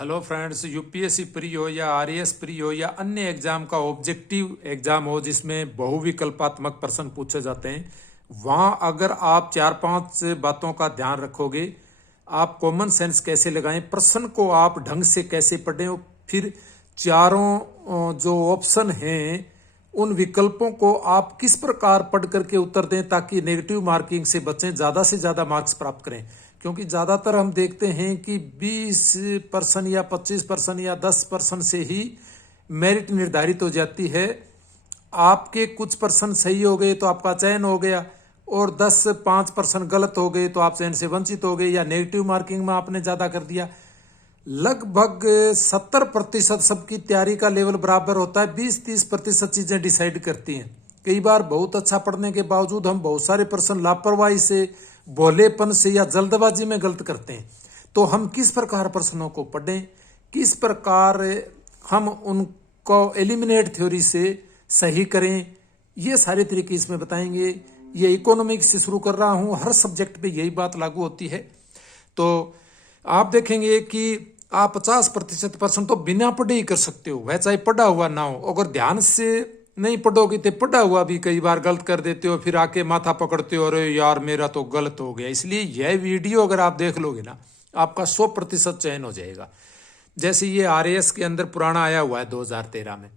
Hello friends, UPSC pre हो या RAS pre हो या अन्य एग्जाम का ऑब्जेक्टिव एग्जाम हो जिसमें बहुविकल्पात्मक प्रश्न पूछे जाते हैं, वहाँ अगर आप 4-5 बातों का ध्यान रखोगे, आप कॉमन सेंस कैसे लगाएं, प्रश्न को आप ढंग से कैसे पढ़ें और फिर चारों जो ऑप्शन हैं उन विकल्पों को आप किस प्रकार पढ़ करके उत्तर दें ताकि नेगेटिव मार्किंग से बचें, ज़्यादा से ज़्यादा मार्क्स प्राप्त करें। क्योंकि ज़्यादातर हम देखते हैं कि 20% या 25% या 10% से ही मेरिट निर्धारित हो जाती है। आपके कुछ परसेंट सही हो गए तो आपका चयन हो गया और 5% गलत हो गए तो आप चयन से वंचित हो गए, या नेगेटिव मार्किंग में आपने ज़्यादा कर दिया। लगभग 70% सबकी तैयारी का लेवल बराबर होता है, 20-30% चीज़ें डिसाइड करती हैं। कई बार बहुत अच्छा पढ़ने के बावजूद हम बहुत सारे प्रश्न लापरवाही से, भोलेपन से या जल्दबाजी में गलत करते हैं। तो हम किस प्रकार प्रश्नों को पढ़ें, किस प्रकार हम उनको एलिमिनेट थ्योरी से सही करें, ये सारे तरीके इसमें बताएंगे। ये इकोनॉमिक्स से शुरू कर रहा हूँ, हर सब्जेक्ट पे यही बात लागू होती है। तो आप देखेंगे कि आप 50% प्रश्न तो बिना पढ़े ही कर सकते हो, वह चाहे पढ़ा हुआ ना हो। अगर ध्यान से नहीं पढ़ोगे तो पढ़ा हुआ भी कई बार गलत कर देते हो, फिर आके माथा पकड़ते हो, अरे यार मेरा तो गलत हो गया। इसलिए यह वीडियो अगर आप देख लोगे ना, आपका 100% चयन हो जाएगा। जैसे ये आरएएस के अंदर पुराना आया हुआ है 2013 में,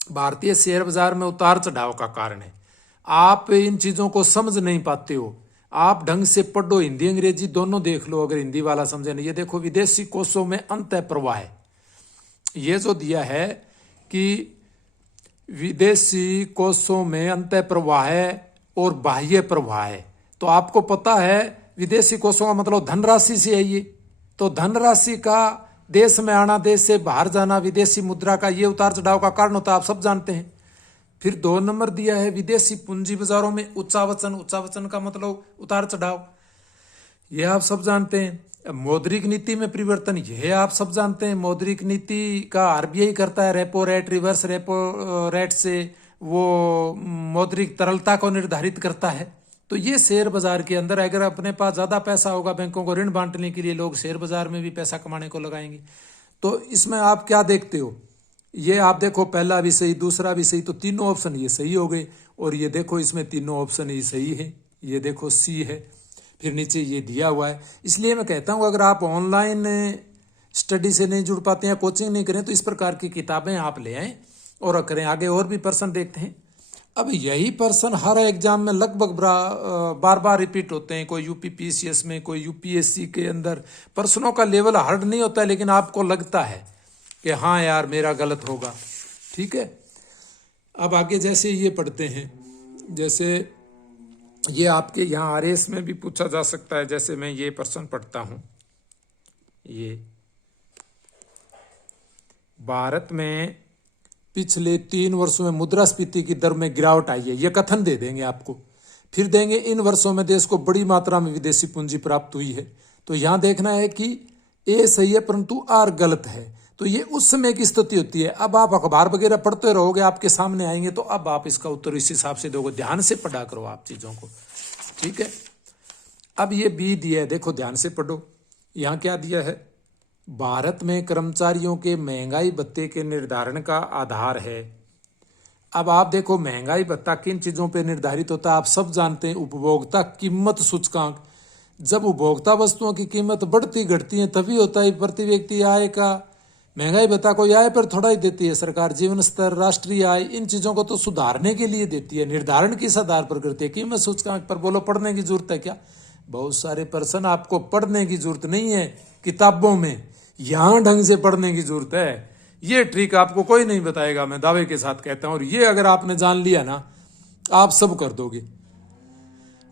भारतीय शेयर बाजार में उतार चढ़ाव का कारण है। आप इन चीज़ों को समझ नहीं पाते हो। आप ढंग से पढ़ो, हिंदी अंग्रेजी दोनों देख लो, अगर हिंदी वाला समझे नहीं। ये देखो, विदेशी कोषों में अंतः प्रवाह है, ये जो दिया है कि विदेशी कोषों में अंतः प्रवाह है और बाह्य प्रवाह है। तो आपको पता है विदेशी कोषों का मतलब धनराशि से है ये। तो धनराशि का देश में आना, देश से बाहर जाना, विदेशी मुद्रा का ये उतार चढ़ाव का कारण होता है, आप सब जानते हैं। फिर 2 नंबर दिया है विदेशी पूंजी बाजारों में उच्चावचन। उच्चावचन का मतलब उतार चढ़ाव, यह आप सब जानते हैं। मौद्रिक नीति में परिवर्तन, यह आप सब जानते हैं। मौद्रिक नीति का आरबीआई करता है, repo rate, reverse repo rate से वो मौद्रिक तरलता को निर्धारित करता है। तो ये शेयर बाजार के अंदर अगर अपने पास ज़्यादा पैसा होगा, बैंकों को ऋण बांटने के लिए लोग शेयर बाजार में भी पैसा कमाने को लगाएंगे। तो इसमें आप क्या देखते हो, ये आप देखो पहला भी सही, दूसरा भी सही, तो तीनों ऑप्शन ये सही हो गए। और ये देखो इसमें तीनों ऑप्शन ही सही है, ये देखो सी है, फिर नीचे ये दिया हुआ है। इसलिए मैं कहता हूँ अगर आप ऑनलाइन स्टडी से नहीं जुड़ पाते हैं, कोचिंग नहीं करें, तो इस प्रकार की किताबें आप ले आएँ और करें। आगे और भी प्रश्न देखते हैं। अब यही प्रश्न हर एग्जाम में लगभग बार बार रिपीट होते हैं। कोई यूपीपीसीएस में, कोई यूपीएससी के अंदर प्रश्नों का लेवल हार्ड नहीं होता है, लेकिन आपको लगता है कि हाँ यार मेरा गलत होगा। ठीक है, अब आगे जैसे ये पढ़ते हैं, जैसे ये आपके यहाँ आरएएस में भी पूछा जा सकता है। जैसे मैं ये प्रश्न पढ़ता हूँ, ये भारत में पिछले 3 वर्षों में मुद्रास्फीति की दर में गिरावट आई है, ये कथन दे देंगे आपको। फिर देंगे इन वर्षों में देश को बड़ी मात्रा में विदेशी पूंजी प्राप्त हुई है। तो यहाँ देखना है कि ए सही है परंतु आर गलत है। तो ये उस समय की स्थिति होती है। अब आप अखबार वगैरह पढ़ते रहोगे, आपके सामने आएंगे, तो अब आप इसका उत्तर इस हिसाब से दोगे। ध्यान से पढ़ा करो आप चीज़ों को, ठीक है। अब ये बी दिया है, देखो ध्यान से पढ़ो। यहाँ क्या दिया है, भारत में कर्मचारियों के महंगाई भत्ते के निर्धारण का आधार है। अब आप देखो महंगाई भत्ता किन चीज़ों पर निर्धारित होता है, आप सब जानते हैं। उपभोक्ता कीमत सूचकांक, जब उपभोक्ता वस्तुओं की कीमत बढ़ती घटती है तभी होता है। प्रति व्यक्ति आय का महंगाई भत्ता कोई आय पर थोड़ा ही देती है सरकार। जीवन स्तर, राष्ट्रीय आय, इन चीज़ों को तो सुधारने के लिए देती है। निर्धारण किस आधार पर करती है, कीमत सूचकांक पर। बोलो पढ़ने की जरूरत है क्या? बहुत सारे प्रश्न आपको पढ़ने की जरूरत नहीं है किताबों में, यहाँ ढंग से पढ़ने की जरूरत है। ये ट्रिक आपको कोई नहीं बताएगा, मैं दावे के साथ कहता हूँ। और ये अगर आपने जान लिया ना, आप सब कर दोगे,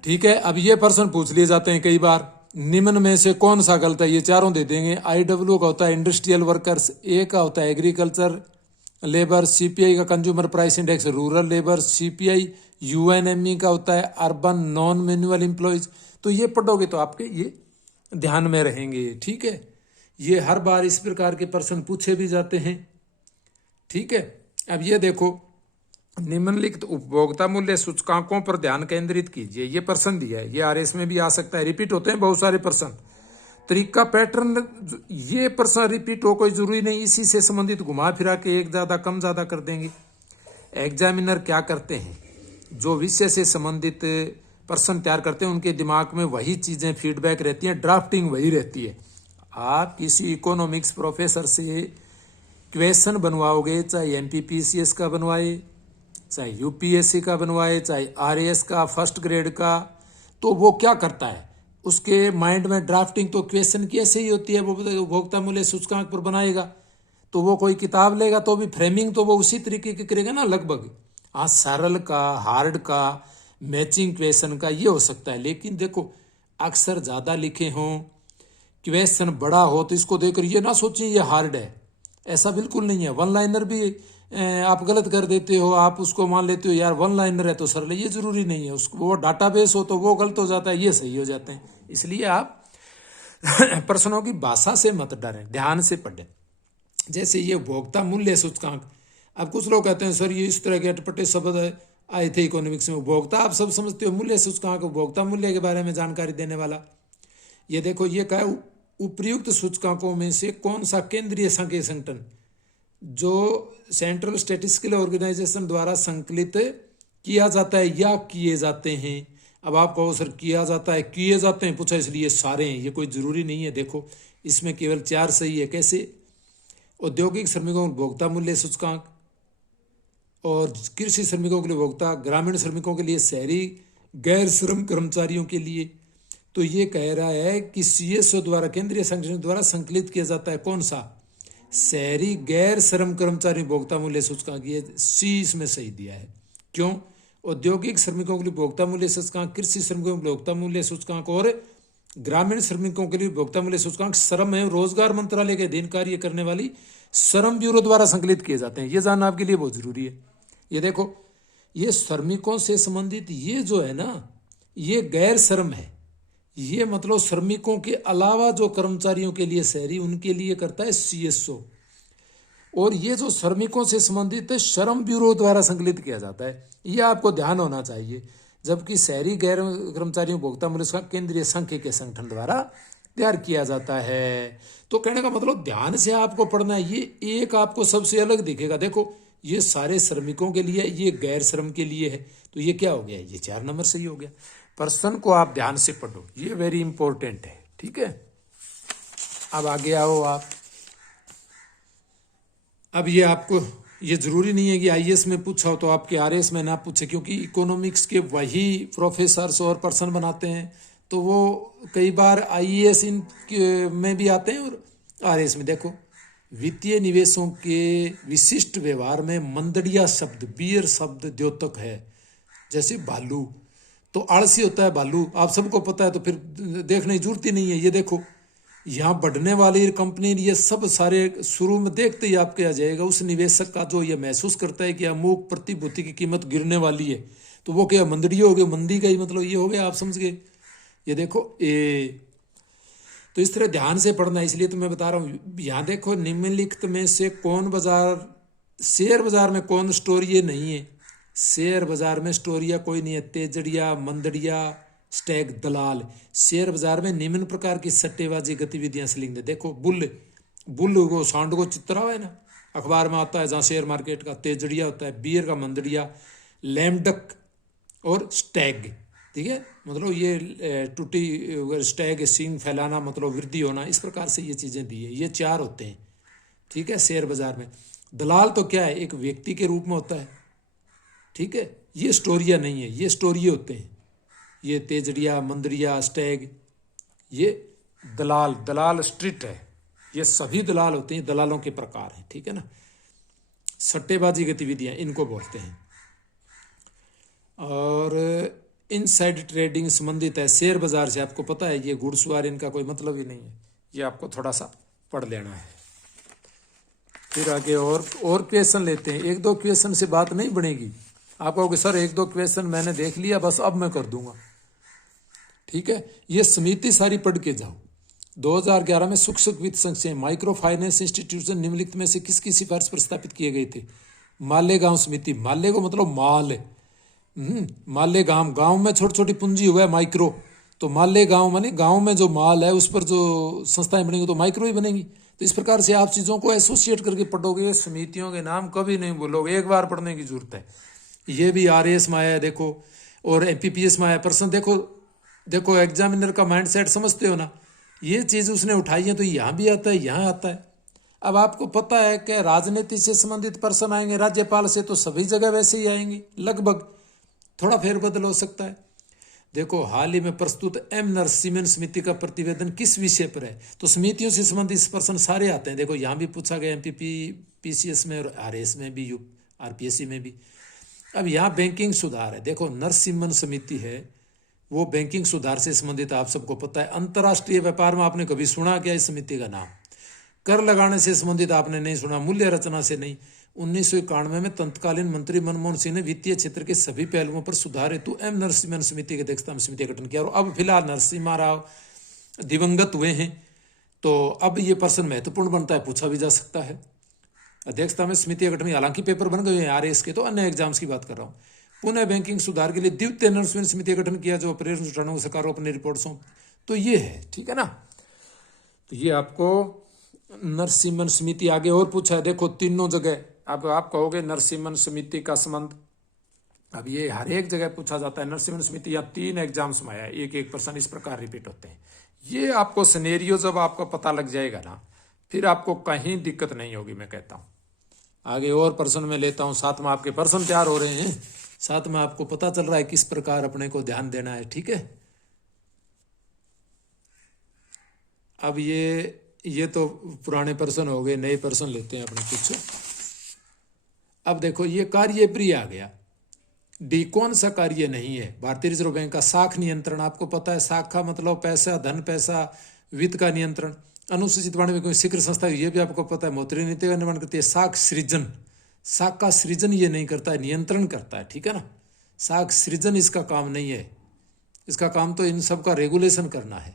ठीक है। अब ये प्रश्न पूछ लिए जाते हैं कई बार, निम्न में से कौन सा गलत है, ये चारों दे देंगे। IW का होता है इंडस्ट्रियल वर्कर्स, ए का होता है एग्रीकल्चर लेबर, CPI का consumer price index rural labour, CPI UNME का होता है अर्बन नॉन मैनुअल एम्प्लॉयज। तो ये पढ़ोगे तो आपके ये ध्यान में रहेंगे, ठीक है। ये हर बार इस प्रकार के प्रश्न पूछे भी जाते हैं, ठीक है। अब ये देखो, निम्नलिखित उपभोक्ता मूल्य सूचकांकों पर ध्यान केंद्रित कीजिए, ये प्रश्न दिया है। ये आरएस में भी आ सकता है, रिपीट होते हैं बहुत सारे प्रश्न। तरीका पैटर्न, ये प्रश्न रिपीट हो कोई जरूरी नहीं, इसी से संबंधित घुमा फिरा के एक ज्यादा कम ज्यादा कर देंगे। एग्जामिनर क्या करते हैं, जो विषय से संबंधित प्रश्न तैयार करते हैं उनके दिमाग में वही चीजें फीडबैक रहती हैं, ड्राफ्टिंग वही रहती है। आप किसी इकोनॉमिक्स प्रोफेसर से क्वेश्चन बनवाओगे, चाहे एमपीपीसीएस का बनवाए, चाहे यूपीएससी का बनवाए, चाहे आरएएस का फर्स्ट ग्रेड का, तो वो क्या करता है, उसके माइंड में ड्राफ्टिंग तो क्वेश्चन की ऐसे ही होती है, वो उपभोक्ता मूल्य सूचकांक पर बनाएगा। तो वो कोई किताब लेगा तो भी फ्रेमिंग तो वो उसी तरीके की करेगा ना लगभग। हाँ, सरल का, हार्ड का, मैचिंग क्वेश्चन का ये हो सकता है, लेकिन देखो अक्सर ज़्यादा लिखे हों, क्वेश्चन बड़ा हो तो इसको देखकर ये ना सोचें ये हार्ड है, ऐसा बिल्कुल नहीं है। वन लाइनर भी आप गलत कर देते हो, आप उसको मान लेते हो यार वन लाइनर है तो सरल है, ये जरूरी नहीं है। उसको वो डाटाबेस हो तो वो गलत हो जाता है, ये सही हो जाते हैं। इसलिए आप प्रश्नों की भाषा से मत डरें, ध्यान से पढ़ें। जैसे ये उपभोक्ता मूल्य सूचकांक, अब कुछ लोग कहते हैं सर ये इस तरह के अटपटे शब्द आए थे इकोनॉमिक्स में। उपभोक्ता आप सब समझते हो, मूल्य सूचकांक उपभोक्ता मूल्य के बारे में जानकारी देने वाला। ये देखो ये क्या है, उपर्युक्त सूचकांकों में से कौन सा केंद्रीय सांख्यिकी संगठन जो सेंट्रल स्टैटिस्टिकल ऑर्गेनाइजेशन द्वारा संकलित किया जाता है या किए जाते हैं। अब आप कहो सर किया जाता है, किए जाते हैं पूछा इसलिए सारे हैं, ये कोई जरूरी नहीं है। देखो इसमें केवल 4 सही है। कैसे? औद्योगिक श्रमिकों उपभोक्ता मूल्य सूचकांक, और कृषि श्रमिकों के लिए उपभोक्ता, ग्रामीण श्रमिकों के लिए, शहरी गैर श्रम कर्मचारियों के लिए। तो ये कह रहा है कि सीएसओ द्वारा, केंद्रीय संगठन द्वारा संकलित किया जाता है कौन सा, शहरी गैर श्रम कर्मचारी उपभोक्ता मूल्य सूचकांक। ये सी इसमें सही दिया है। क्यों? औद्योगिक श्रमिकों के लिए उपभोक्ता मूल्य सूचकांक, कृषि श्रमिकों के लिए उपभोक्ता मूल्य सूचकांक और ग्रामीण श्रमिकों के लिए उपभोक्ता मूल्य सूचकांक श्रम एवं रोजगार मंत्रालय के अधीन कार्य करने वाली श्रम ब्यूरो द्वारा संकलित किए जाते हैं। ये जानना आपके लिए बहुत जरूरी है। ये देखो ये श्रमिकों से संबंधित ये जो है ना, ये गैर श्रम है। ये मतलब श्रमिकों के अलावा जो कर्मचारियों के लिए शहरी, उनके लिए करता है सीएसओ। और ये जो श्रमिकों से संबंधित श्रम ब्यूरो द्वारा संकलित किया जाता है, ये आपको ध्यान होना चाहिए। जबकि शहरी गैर कर्मचारियों उपभोक्ता मूल्य सूचकांक केंद्रीय सांख्यिकी संगठन द्वारा तैयार किया जाता है। तो कहने का मतलब ध्यान से आपको पढ़ना है। ये एक आपको सबसे अलग दिखेगा। देखो ये सारे श्रमिकों के लिए, ये गैर श्रम के लिए है। तो ये क्या हो गया, ये 4 नंबर सही हो गया। प्रश्न को आप ध्यान से पढ़ो, ये वेरी इंपॉर्टेंट है। ठीक है, अब आगे आओ आप। अब ये आपको, ये जरूरी नहीं है कि आईएएस में पूछा हो तो आपके आरएएस में ना पूछे, क्योंकि इकोनॉमिक्स के वही प्रोफेसर्स और पर्सन बनाते हैं, तो वो कई बार आईएएस में भी आते हैं और आरएएस में। देखो वित्तीय निवेशों के विशिष्ट व्यवहार में मंदड़िया शब्द, बियर शब्द द्योतक है। जैसे भालू, तो आलसी होता है भालू, आप सबको पता है, तो फिर देखने की जरूरत ही नहीं है। ये देखो यहाँ बढ़ने वाली कंपनी, ये सब सारे शुरू में देखते ही आपके आ जाएगा। उस निवेशक का जो ये महसूस करता है कि अमुक प्रतिभूति की कीमत गिरने वाली है, तो वो क्या मंदड़ी हो गई, मंदी का ही मतलब ये हो गया, आप समझ गए। ये देखो तो इस तरह ध्यान से पढ़ना, इसलिए तो मैं बता रहा हूँ। यहाँ देखो निम्नलिखित में से कौन बाजार, शेयर बाजार में कौन स्टोर, ये नहीं है। शेयर बाजार में स्टोरिया कोई नहीं है। तेजड़िया, मंदड़िया, स्टैग, दलाल। शेयर बाजार में निम्न प्रकार की सट्टेबाजी गतिविधियां संलिग्न है। देखो बुल वो सांड को चित्रा हुआ है ना, अखबार में आता है, जहाँ शेयर मार्केट का तेजड़िया होता है, बियर का मंदड़िया, लैमडक और स्टैग। ठीक है, मतलब ये टूटी स्टैग, सींग फैलाना मतलब वृद्धि होना, इस प्रकार से ये चीजें दी है। ये 4 होते हैं। ठीक है, शेयर बाजार में। दलाल तो क्या है, एक व्यक्ति के रूप में होता है। ठीक है, ये स्टोरिया नहीं है, ये स्टोरिये होते हैं। ये तेजड़िया, मंदड़िया, स्टैग, ये दलाल स्ट्रीट है। ये सभी दलाल होते हैं, दलालों के प्रकार हैं। ठीक है ना, सट्टेबाजी गतिविधियां इनको बोलते हैं। और इनसाइड ट्रेडिंग संबंधित है शेयर बाजार से, आपको पता है। ये घुड़सवार, इनका कोई मतलब ही नहीं है, ये आपको थोड़ा सा पढ़ लेना है। फिर आगे और क्वेश्चन लेते हैं। 1-2 क्वेश्चन से बात नहीं बनेगी। आप कहोगे सर 1-2 क्वेश्चन मैंने देख लिया, बस अब मैं कर दूंगा। ठीक है, ये समिति सारी पढ़ के जाओ। 2011 में सूक्ष्म वित्त संचय माइक्रो फाइनेंस इंस्टीट्यूशन निम्नलिखित में से किसकी सिफारिश पर स्थापित किए गए थे? मालेगांव समिति। माले को मतलब माल, मालेगांव, गांव में छोटी छोटी पूंजी हुआ है माइक्रो, तो माले गांव माने गांव में जो माल है उस पर जो संस्थाएं बनेंगी तो माइक्रो ही बनेंगी। तो इस प्रकार से आप चीज़ों को एसोसिएट करके पढ़ोगे, समितियों के नाम कभी नहीं भूलोगे, एक बार पढ़ने की जरूरत है। ये भी आरएएस में आया है देखो, और एमपीपीएस में आया प्रश्न। देखो देखो एग्जामिनर का माइंडसेट समझते हो ना, ये चीज़ उसने उठाई है तो यहाँ भी आता है, यहाँ आता है। अब आपको पता है कि राजनीति से संबंधित प्रश्न आएंगे, राज्यपाल से तो सभी जगह वैसे ही आएंगे लगभग, थोड़ा फेरबदल हो सकता है। देखो हाल ही में प्रस्तुत एम नरसिम्हन समिति का प्रतिवेदन किस विषय पर है, तो समितियों से संबंधित प्रश्न सारे आते हैं। देखो यहाँ भी पूछा गया एमपीपी पीसीएस में और आरएएस में भी, आरपीएससी में भी। अब यहाँ बैंकिंग सुधार है, देखो नरसिम्हन समिति है वो बैंकिंग सुधार से संबंधित, आप सबको पता है। अंतर्राष्ट्रीय व्यापार में आपने कभी सुना क्या इस समिति का नाम? कर लगाने से संबंधित आपने नहीं सुना, मूल्य रचना से नहीं। 1991 में तत्कालीन मंत्री मनमोहन सिंह ने वित्तीय क्षेत्र के सभी पहलुओं पर सुधार हेतु एम नरसिम्हन समिति की अध्यक्षता में समिति का गठन किया, और अब फिलहाल नरसिम्हा राव दिवंगत हुए हैं, तो अब ये प्रश्न महत्वपूर्ण बनता है, पूछा भी जा सकता है। अध्यक्षता में समिति का गठन, हालांकि पेपर बन गए हैं आरएएस के, तो अन्य एग्जाम्स की बात कर रहा हूँ। पुनः बैंकिंग सुधार के लिए द्वितीय नरसिम्हन समिति का गठन किया, जो ऑपरेशन सुधारने को सरकार को अपनी रिपोर्ट सौंप। तो ये है, ठीक है ना। तो ये आपको नरसिम्हन समिति आगे और पूछा है, देखो तीनों जगह। अब आप कहोगे नरसिम्हन समिति का संबंध, अब ये हर एक जगह पूछा जाता है। नरसिम्हन समिति या 3 एग्जाम्स में आया, एक प्रश्न इस प्रकार रिपीट होते हैं। ये आपको सिनेरियो जब आपको पता लग जाएगा ना, फिर आपको कहीं दिक्कत नहीं होगी, मैं कहता हूँ। आगे और प्रश्न में लेता हूँ, साथ में आपके प्रश्न तैयार हो रहे हैं, साथ में आपको पता चल रहा है किस प्रकार अपने को ध्यान देना है, ठीक है। अब ये तो पुराने प्रश्न हो गए, नए प्रश्न लेते हैं अपने कुछ। अब देखो ये कार्यप्रिय आ गया, डी कौन सा कार्य नहीं है? भारतीय रिजर्व बैंक का साख नियंत्रण, आपको पता है साख का मतलब पैसा, धन पैसा, वित्त का नियंत्रण। अनुसूचित वर्ग में कोई शिखर संस्था, ये भी आपको पता है, मौद्रिक नीति का निर्माण करती है। साख सृजन, साख का सृजन ये नहीं करता है, नियंत्रण करता है, ठीक है ना। साख सृजन इसका काम नहीं है, इसका काम तो इन सब का रेगुलेशन करना है,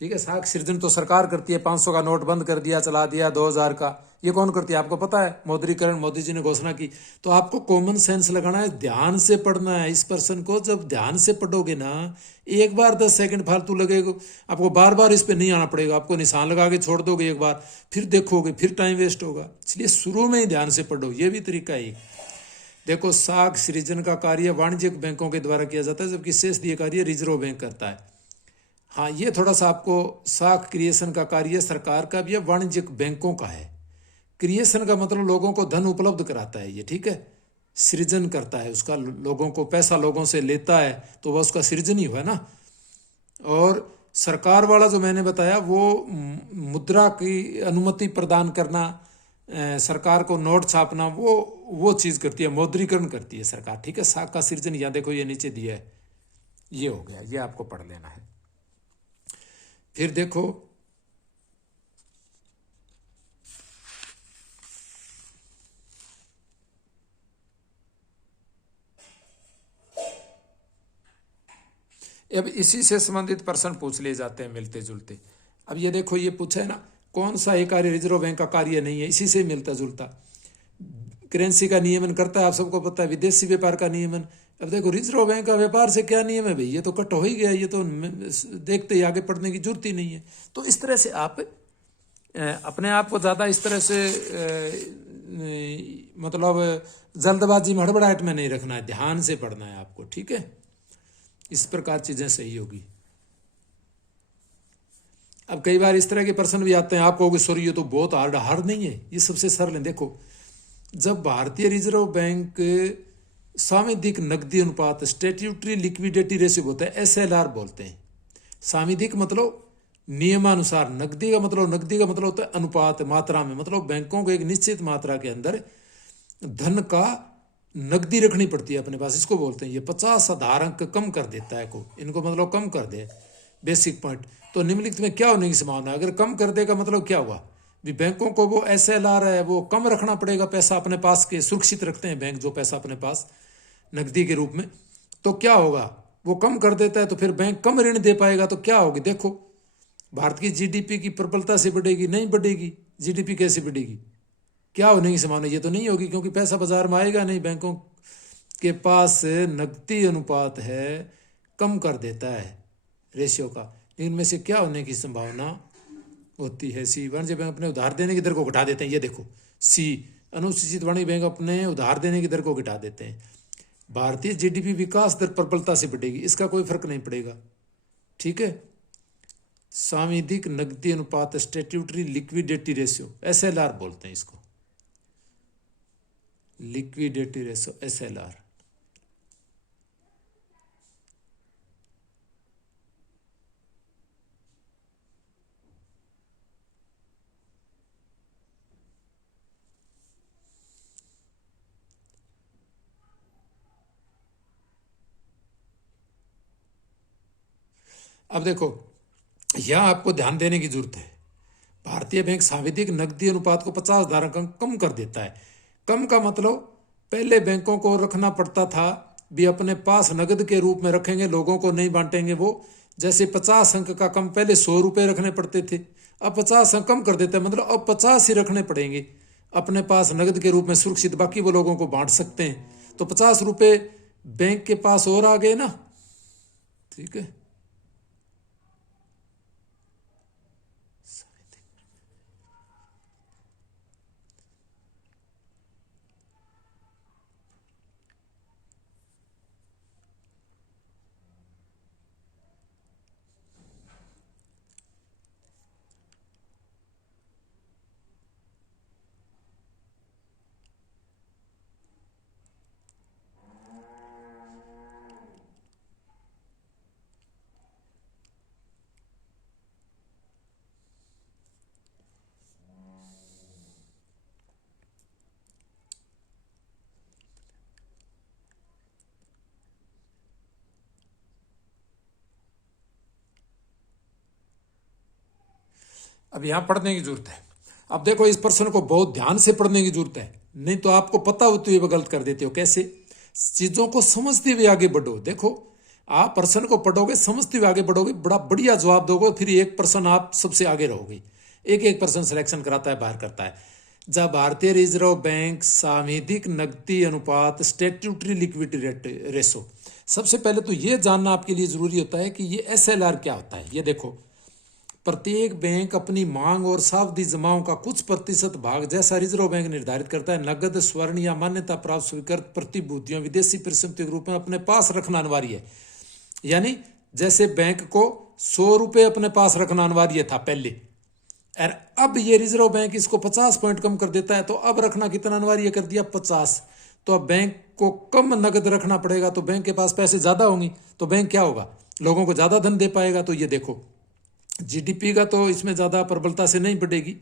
ठीक है। साख सृजन तो सरकार करती है, 500 का नोट बंद कर दिया, चला दिया, 2000 का, ये कौन करती है आपको पता है? मौद्रीकरण मोदी जी ने घोषणा की। तो आपको कॉमन सेंस लगाना है, ध्यान से पढ़ना है इस पर्सन को। जब ध्यान से पढ़ोगे ना, एक बार 10 सेकंड फालतू लगेगा, आपको बार बार इस पे नहीं आना पड़ेगा। आपको निशान लगा के छोड़ दोगे एक बार, फिर देखोगे, फिर टाइम वेस्ट होगा। इसलिए शुरू में ही ध्यान से पढ़ो, ये भी तरीका है। देखो साख सृजन का कार्य वाणिज्यिक बैंकों के द्वारा किया जाता है, जबकि शेष दिए कार्य रिजर्व बैंक करता है। हाँ, ये थोड़ा सा आपको, साख क्रिएशन का कार्य सरकार का भी है, वाणिज्यिक बैंकों का है। क्रिएशन का मतलब लोगों को धन उपलब्ध कराता है ये, ठीक है। सृजन करता है उसका, लोगों को पैसा लोगों से लेता है, तो वह उसका सृजन ही हुआ ना। और सरकार वाला जो मैंने बताया, वो मुद्रा की अनुमति प्रदान करना, सरकार को नोट छापना, वो चीज़ करती है, मौद्रीकरण करती है सरकार, ठीक है। साख का सृजन, यहाँ देखो ये नीचे दिया है, ये हो गया, ये आपको पढ़ लेना है। फिर देखो अब इसी से संबंधित प्रश्न पूछ लिए जाते हैं मिलते जुलते। अब ये देखो ये पूछा है ना, कौन सा एक कार्य रिजर्व बैंक का कार्य नहीं है? इसी से मिलता जुलता। करेंसी का नियमन करता है, आप सबको पता है, विदेशी व्यापार का नियमन। अब देखो रिजर्व बैंक का व्यापार से क्या नियम है भाई, ये तो कट हो ही गया, ये तो देखते ही आगे पढ़ने की जरूरत ही नहीं है। तो इस तरह से आप अपने आप को ज़्यादा इस तरह से मतलब जल्दबाजी में, हड़बड़ाहट में नहीं रखना है, ध्यान से पढ़ना है आपको, ठीक है। इस प्रकार चीज़ें सही होगी। अब कई बार इस तरह के प्रश्न भी आते हैं, आप कहोगे सॉरी ये तो बहुत हार्ड नहीं है, ये सबसे सरल है। देखो जब भारतीय रिजर्व बैंक साविधिक नकदी अनुपात, स्टैट्यूटरी लिक्विडिटी रेशियो होता है, एसएलआर बोलते हैं। साविधिक मतलब नियमानुसार, नकदी का मतलब होता है अनुपात, मात्रा में, मतलब बैंकों को एक निश्चित मात्रा के अंदर धन का नकदी रखनी पड़ती है अपने पास, इसको बोलते हैं। ये 50 आधार अंक कम कर देता है को, इनको मतलब कम कर दे बेसिक पॉइंट। तो निम्नलिखित में क्या होने की संभावना है? अगर कम कर देगा मतलब क्या हुआ भी, बैंकों को वो एसएलआर है वो कम रखना पड़ेगा, पैसा अपने पास के सुरक्षित रखते हैं बैंक जो पैसा अपने पास नकदी के रूप में। तो क्या होगा, वो कम कर देता है तो फिर बैंक कम ऋण दे पाएगा, तो क्या होगी? देखो भारत की जीडीपी की प्रबलता से बढ़ेगी, नहीं बढ़ेगी। जीडीपी कैसे बढ़ेगी, क्या होने की संभावना? ये तो नहीं होगी, क्योंकि पैसा बाजार में आएगा नहीं, बैंकों के पास नकदी अनुपात है, कम कर देता है, रेशियो का, इनमें से क्या होने की संभावना होती है? सी, वाणिज्य बैंक अपने उधार देने की दर को घटा देते हैं, ये देखो सी, अनुसूचित वाणिज्य बैंक अपने उधार देने की दर को घटा देते हैं। भारतीय जीडीपी विकास दर प्रबलता से बढ़ेगी, इसका कोई फर्क नहीं पड़ेगा, ठीक है। साविधिक नकदी अनुपात, स्टैट्यूटरी लिक्विडिटी रेशियो, एसएलआर बोलते हैं इसको, लिक्विडिटी रेशियो एसएलआर। अब देखो यहां आपको ध्यान देने की जरूरत है, भारतीय बैंक सांविधिक नकदी अनुपात को 50 धारक कम कर देता है। कम का मतलब पहले बैंकों को रखना पड़ता था भी अपने पास नगद के रूप में रखेंगे, लोगों को नहीं बांटेंगे वो, जैसे 50 अंक का कम, पहले 100 रुपये रखने पड़ते थे, अब 50 अंक कम कर देता है, मतलब अब 50 ही रखने पड़ेंगे अपने पास नगद के रूप में सुरक्षित, बाकी वो लोगों को बांट सकते हैं। तो 50 रुपये बैंक के पास और आ गए ना, ठीक है। अब यहां पढ़ने की जरूरत है। अब देखो इस प्रश्न को बहुत ध्यान से पढ़ने की जरूरत है, नहीं तो आपको पता होते हुए गलत कर देते हो। कैसे? चीजों को समझते हुए आगे बढ़ो। देखो आप प्रश्न को पढ़ोगे, समझते हुए आगे बढ़ोगे, बड़ा बढ़िया जवाब दोगे, फिर एक प्रश्न आप सबसे आगे रहोगे। एक एक प्रश्न सिलेक्शन कराता है, बाहर करता है। जब भारतीय रिजर्व बैंक सांविधिक नकदी अनुपात, स्टैट्यूटरी लिक्विडिटी रेशो, सबसे पहले तो यह जानना आपके लिए जरूरी होता है कि ये एसएलआर क्या होता है। ये देखो, प्रत्येक बैंक अपनी मांग और सावधि जमाओं का कुछ प्रतिशत भाग, जैसा रिजर्व बैंक निर्धारित करता है, नगद, स्वर्ण या मान्यता प्राप्त स्वीकृत प्रतिभूतियों, विदेशी परिसंपत्तियों के रूप में अपने पास रखना अनिवार्य है। यानी जैसे बैंक को 100 रुपये अपने पास रखना अनिवार्य था पहले, और अब ये रिजर्व बैंक इसको 50 पॉइंट कम कर देता है, तो अब रखना कितना अनिवार्य कर दिया? 50। तो अब बैंक को कम नगद रखना पड़ेगा, तो बैंक के पास पैसे ज्यादा होंगे, तो बैंक क्या होगा? लोगों को ज्यादा धन दे पाएगा। तो ये देखो जीडीपी का तो इसमें ज्यादा प्रबलता से नहीं बढ़ेगी,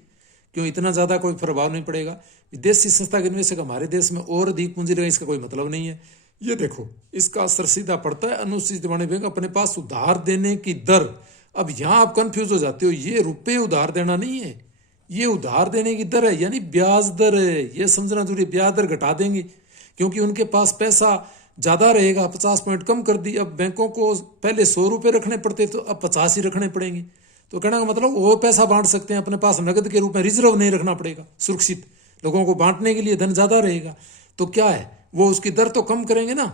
क्यों? इतना ज्यादा कोई प्रभाव नहीं पड़ेगा। विदेशी संस्था के निवेशक हमारे देश में और अधिक पूंजी लगे, इसका कोई मतलब नहीं है। ये देखो इसका असर सीधा पड़ता है अनुसूचित वाणिज्य बैंक अपने पास उधार देने की दर। अब यहां आप कंफ्यूज हो जाते हो, ये रुपए उधार देना नहीं है, ये उधार देने की दर है, यानी ब्याज दर है। ये समझना जरूरी, ब्याज दर घटा देंगे क्योंकि उनके पास पैसा ज्यादा रहेगा, 50 पॉइंट कम कर दी। अब बैंकों को पहले 100 रुपये रखने पड़ते, तो अब 50 ही रखने पड़ेंगे। तो कहने का मतलब वो पैसा बांट सकते हैं अपने पास नगद के रूप में, रिजर्व नहीं रखना पड़ेगा, सुरक्षित, लोगों को बांटने के लिए धन ज्यादा रहेगा। तो क्या है, वो उसकी दर तो कम करेंगे ना,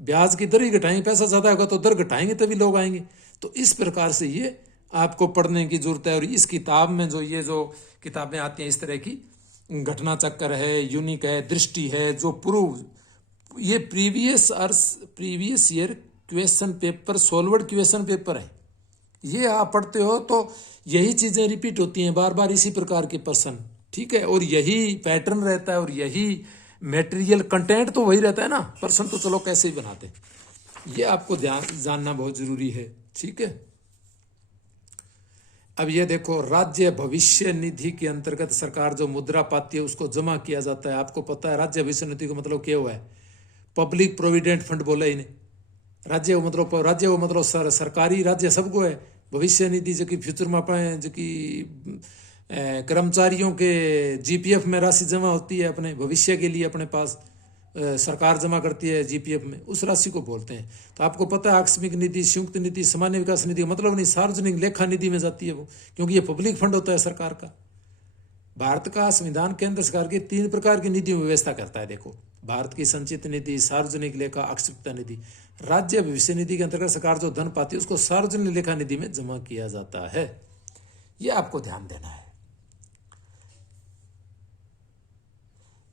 ब्याज की दर ही घटाएंगे, पैसा ज्यादा होगा तो दर घटाएंगे, तभी लोग आएंगे। तो इस प्रकार से ये आपको पढ़ने की जरूरत है। और इस किताब में जो किताबें आती हैं इस तरह की, घटना चक्र है, यूनिक है, दृष्टि है, जो प्रूव, ये previous year question paper, solved question paper है। ये आप पढ़ते हो तो यही चीजें रिपीट होती हैं बार बार, इसी प्रकार के प्रश्न, ठीक है। और यही पैटर्न रहता है और यही मटेरियल कंटेंट तो वही रहता है ना, प्रश्न तो चलो कैसे ही बनाते हैं, ये आपको जानना बहुत जरूरी है, ठीक है। अब ये देखो, राज्य भविष्य निधि के अंतर्गत सरकार जो मुद्रा पाती है उसको जमा किया जाता है। आपको पता है राज्य भविष्य निधि का मतलब क्या हुआ है? पब्लिक प्रोविडेंट फंड बोला इन्हें। राज्य वो मतलब सरकारी राज्य सबको है। भविष्य निधि जो कि फ्यूचर में अपने जो कि कर्मचारियों के जीपीएफ में राशि जमा होती है, अपने भविष्य के लिए अपने पास सरकार जमा करती है जीपीएफ में, उस राशि को बोलते हैं। तो आपको पता है आकस्मिक निधि, संयुक्त निधि, सामान्य विकास निधि, मतलब नहीं, सार्वजनिक लेखा निधि में जाती है वो, क्योंकि ये पब्लिक फंड होता है सरकार का, भारत का संविधान केंद्र सरकार की 3 प्रकार की निधियों में व्यवस्था करता है। देखो, भारत की संचित निधि, सार्वजनिक लेखा आक्षेपिका निधि। राज्य भविष्य निधि के अंतर्गत सरकार जो धन पाती है उसको सार्वजनिक लेखा निधि में जमा किया जाता है। ये आपको ध्यान देना है।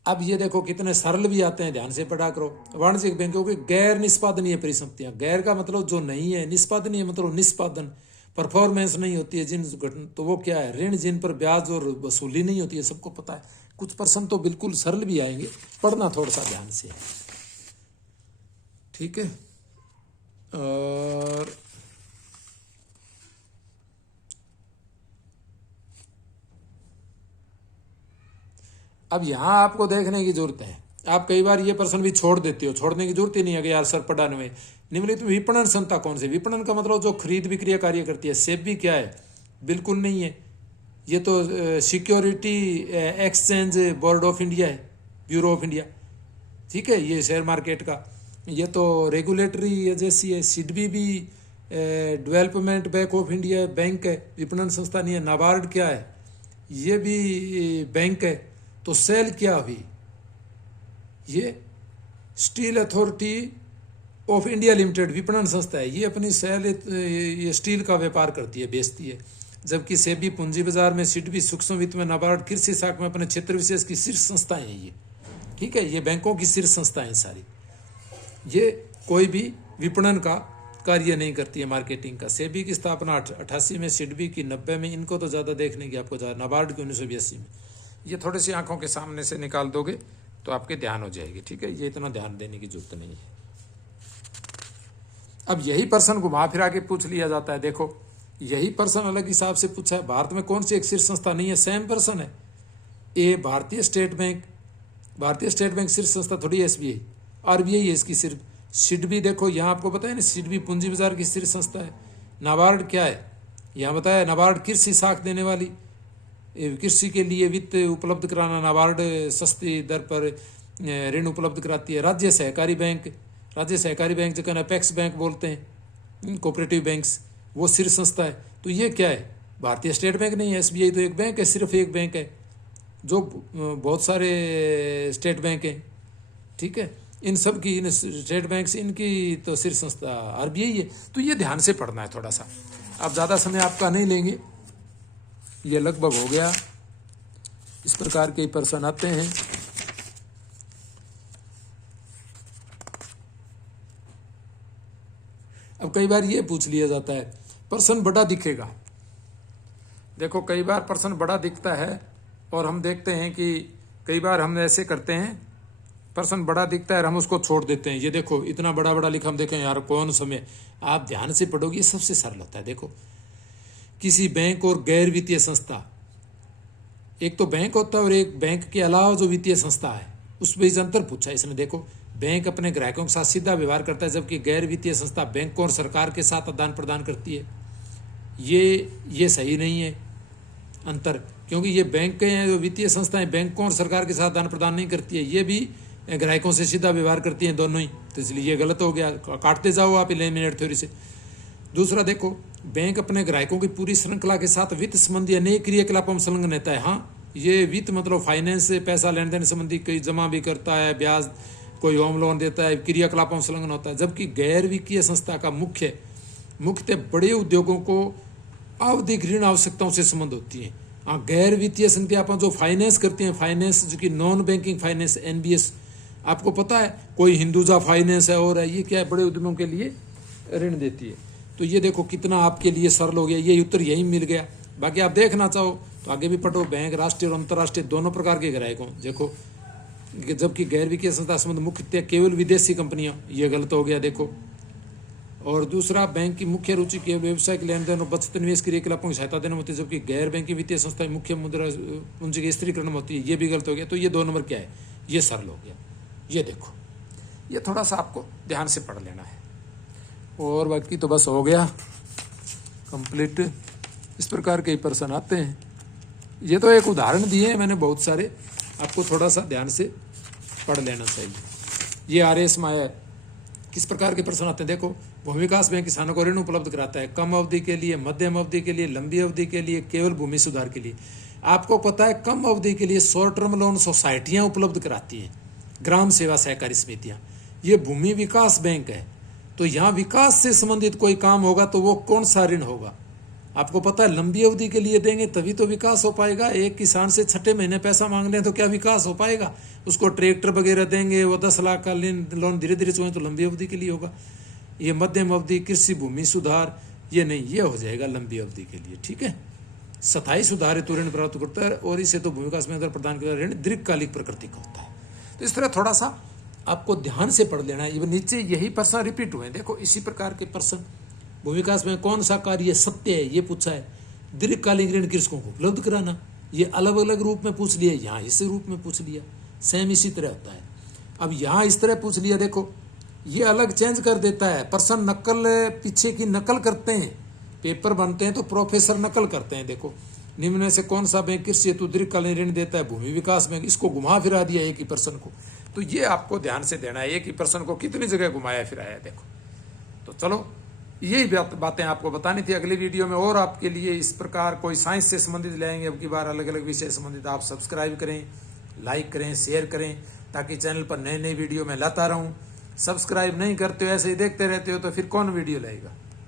अब ये देखो कितने सरल भी आते हैं, ध्यान से पढ़ा करो। वाणिज्यिक बैंकों की गैर निष्पादनीय परिसंपत्तियां। गैर का मतलब जो नहीं है, निष्पादनीय मतलब निष्पादन, परफॉर्मेंस नहीं होती है जिन घटना, तो वो क्या है? ऋण जिन पर ब्याज और वसूली नहीं होती है, सबको पता है। कुछ प्रश्न तो बिल्कुल सरल भी आएंगे, पढ़ना थोड़ा सा ध्यान से, ठीक है। और अब यहां आपको देखने की जरूरत है। आप कई बार ये प्रश्न भी छोड़ देते हो, छोड़ने की जरूरत ही नहीं है कि यार सर पढ़ा नहीं। निम्नलिखित में विपणन संस्था कौन सी? विपणन का मतलब जो खरीद बिक्री कार्य करती है। सेबी क्या है? बिल्कुल नहीं है, ये तो security exchange board of India है, ब्यूरो ऑफ इंडिया, ठीक है, ये शेयर मार्केट का। ये तो रेगुलेटरी एजेंसी है। सिडबी भी development bank of India bank है, विपणन संस्था नहीं है। नाबार्ड क्या है? ये भी बैंक है। तो सेल क्या हुई? ये steel authority of India limited विपणन संस्था है। ये अपनी सेल ये स्टील का व्यापार करती है, बेचती है। जबकि सेबी पूंजी बाजार में, सिडबी सूक्ष्म वित्त में, नाबार्ड कृषि शाखा में अपने क्षेत्र विशेष की शीर्ष संस्थाएं हैं ये, ठीक है। ये बैंकों की शीर्ष संस्थाएं सारी। ये कोई भी विपणन का कार्य नहीं करती है, मार्केटिंग का। सेबी की स्थापना 88 में, सिडबी की 90 में। इनको तो ज़्यादा देखने की आपको ज़्यादा, नाबार्ड की 1982 में। ये थोड़ी सी आंखों के सामने से निकाल दोगे तो आपके ध्यान हो जाएगी, ठीक है। ये इतना ध्यान देने की जरूरत नहीं है। अब यही प्रश्न घुमा फिरा के पूछ लिया जाता है। देखो, यही प्रश्न अलग हिसाब से पूछा है। भारत में कौन सी एक शीर्ष संस्था नहीं है? सेम प्रश्न है। ए भारतीय स्टेट बैंक, भारतीय स्टेट बैंक शीर्ष संस्था थोड़ी, एसबीआई, आरबीआई है इसकी सिर्फ। सिडबी देखो, यहाँ आपको पता है ना, सिडबी पूंजी बाजार की शीर्ष संस्था है। नाबार्ड क्या है? यहाँ बताया, नाबार्ड कृषि साख देने वाली, कृषि के लिए वित्त उपलब्ध कराना। नाबार्ड सस्ती दर पर ऋण उपलब्ध कराती है। राज्य सहकारी बैंक, राज्य सहकारी बैंक जो अपेक्स बैंक बोलते हैं, कोऑपरेटिव बैंक्स, वो शीर्ष संस्था है। तो ये क्या है? भारतीय स्टेट बैंक नहीं है। एसबीआई तो एक बैंक है, सिर्फ एक बैंक है, जो बहुत सारे स्टेट बैंक हैं, ठीक है। इन सब की, इन स्टेट बैंक से, इनकी तो शीर्ष संस्था आरबीआई है। तो ये ध्यान से पढ़ना है थोड़ा सा। अब ज़्यादा समय आपका नहीं लेंगे, ये लगभग हो गया। इस प्रकार के प्रश्न आते हैं। अब कई बार ये पूछ लिया जाता है, प्रश्न बड़ा दिखेगा। देखो, कई बार प्रश्न बड़ा दिखता है और हम देखते हैं कि कई बार हम ऐसे करते हैं, प्रश्न बड़ा दिखता है और हम उसको छोड़ देते हैं। ये देखो, इतना बड़ा बड़ा लिखा, हम देखें यार कौन समय। आप ध्यान से पढ़ोगे, सबसे सरल होता है। देखो, किसी बैंक और गैर वित्तीय संस्था, एक तो बैंक होता है और एक बैंक के अलावा जो वित्तीय संस्था है, उस बीच अंतर पूछा इसने। देखो, बैंक अपने ग्राहकों के साथ सीधा व्यवहार करता है, जबकि गैर वित्तीय संस्था बैंकों और सरकार के साथ आदान प्रदान करती है। ये सही नहीं है अंतर, क्योंकि ये बैंक के हैं जो वित्तीय संस्थाएं बैंकों और सरकार के साथ आदान प्रदान नहीं करती है, ये भी ग्राहकों से सीधा व्यवहार करती हैं, दोनों ही। तो इसलिए ये गलत हो गया, काटते जाओ आप एलिमिनेट थ्योरी से। दूसरा देखो, बैंक अपने ग्राहकों की पूरी श्रृंखला के साथ वित्त संबंधी अनेक क्रियाकलापों में संलग्न रहता है। हाँ, ये वित्त मतलब फाइनेंस से पैसा लेन देन संबंधी कई जमा भी करता है, ब्याज, कोई होम लोन देता है, क्रियाकलापों में संलग्न होता है। जबकि गैर वित्तीय संस्था का मुख्यतः बड़े उद्योगों को आवधिक ऋण आवश्यकताओं से संबंध होती है। हाँ, गैर वित्तीय संस्थाएं जो फाइनेंस करती हैं, फाइनेंस जो कि नॉन बैंकिंग फाइनेंस, एनबीएस, आपको पता है, कोई हिंदुजा फाइनेंस है और है, ये क्या है? बड़े उद्यमों के लिए ऋण देती है। तो ये देखो कितना आपके लिए सरल हो गया, ये उत्तर यही मिल गया। बाकी आप देखना चाहो तो आगे भी पढ़ो। बैंक राष्ट्रीय और अंतर्राष्ट्रीय दोनों प्रकार के ग्राहकों, देखो, जबकि गैर वित्तीय संस्था संबंध मुख्यतः केवल विदेशी कंपनियां, ये गलत हो गया देखो। और दूसरा, बैंक की मुख्य रुचि केवल व्यवसायिक लेन देन और बचत निवेश क्रियाकलापों की सहायता देने में होती है, जबकि गैर बैंकिंग वित्तीय संस्थाएं मुख्य मुद्रा पूंजी की स्थिरीकरण में होती है, ये भी गलत हो गया। तो ये 2 नंबर क्या है? ये सरल हो गया। ये देखो, ये थोड़ा सा आपको ध्यान से पढ़ लेना है। और बाकी तो बस हो गया कंप्लीट। इस प्रकार के प्रश्न आते हैं। ये तो एक उदाहरण दिए हैं मैंने बहुत सारे, आपको थोड़ा सा ध्यान से पढ़ लेना चाहिए। ये आरएस में है, किस प्रकार के प्रश्न आते हैं? देखो, भूमि विकास बैंक किसानों को ऋण उपलब्ध कराता है, कम अवधि के लिए, मध्यम अवधि के लिए, लंबी अवधि के लिए, केवल भूमि सुधार के लिए। आपको पता है कम अवधि के लिए शॉर्ट टर्म लोन सोसाइटियां उपलब्ध कराती हैं, ग्राम सेवा सहकारी समितियां। ये भूमि विकास बैंक है, तो यहाँ विकास से संबंधित कोई काम होगा तो वो कौन सा ऋण होगा? आपको पता है लंबी अवधि के लिए देंगे तभी तो विकास हो पाएगा। एक किसान से छठे महीने पैसा मांग लें तो क्या विकास हो पाएगा? उसको ट्रैक्टर वगैरह देंगे, वो 10 लाख का लोन धीरे धीरे चुकाएं तो लंबी अवधि के लिए होगा। ये मध्यम अवधि कृषि भूमि सुधार ये नहीं, ये हो जाएगा लंबी अवधि के लिए, ठीक है। स्थायी सुधार हेतु ऋण प्राप्त करता है और इसे तो भूमि विकास बैंक द्वारा प्रदान किया ऋण दीर्घकालिक प्रकृति का होता है। तो इस तरह थोड़ा सा आपको ध्यान से पढ़ लेना है। ये नीचे यही प्रश्न रिपीट हुए हैं, देखो इसी प्रकार के प्रश्न। भूमि विकास में कौन सा कार्य सत्य है ये पूछा है। दीर्घकालिक ऋण कृषकों को उपलब्ध कराना, ये अलग अलग रूप में पूछ लिया, यहाँ इस रूप में पूछ लिया, सेम इसी तरह होता है। अब यहाँ इस तरह पूछ लिया, देखो ये अलग चेंज कर देता है प्रश्न। नकल, पीछे की नकल करते हैं, पेपर बनते हैं तो प्रोफेसर नकल करते हैं। देखो निम्न में से कौन सा बैंक कृषि हेतु दीर्घकालीन ऋण देता है? भूमि विकास बैंक। इसको घुमा फिरा दिया एक ही प्रश्न को, तो ये आपको ध्यान से देना है, एक ही प्रश्न को कितनी जगह घुमाया फिराया है, देखो। तो चलो यही बातें आपको बतानी थी। अगली वीडियो में और आपके लिए इस प्रकार कोई साइंस से संबंधित लाएंगे, अब की बार अलग अलग विषय से संबंधित। आप सब्सक्राइब करें, लाइक करें, शेयर करें, ताकि चैनल पर नए नए वीडियो मैं लाता रहूं। सब्सक्राइब नहीं करते हो, ऐसे ही देखते रहते हो, तो फिर कौन वीडियो लाएगा?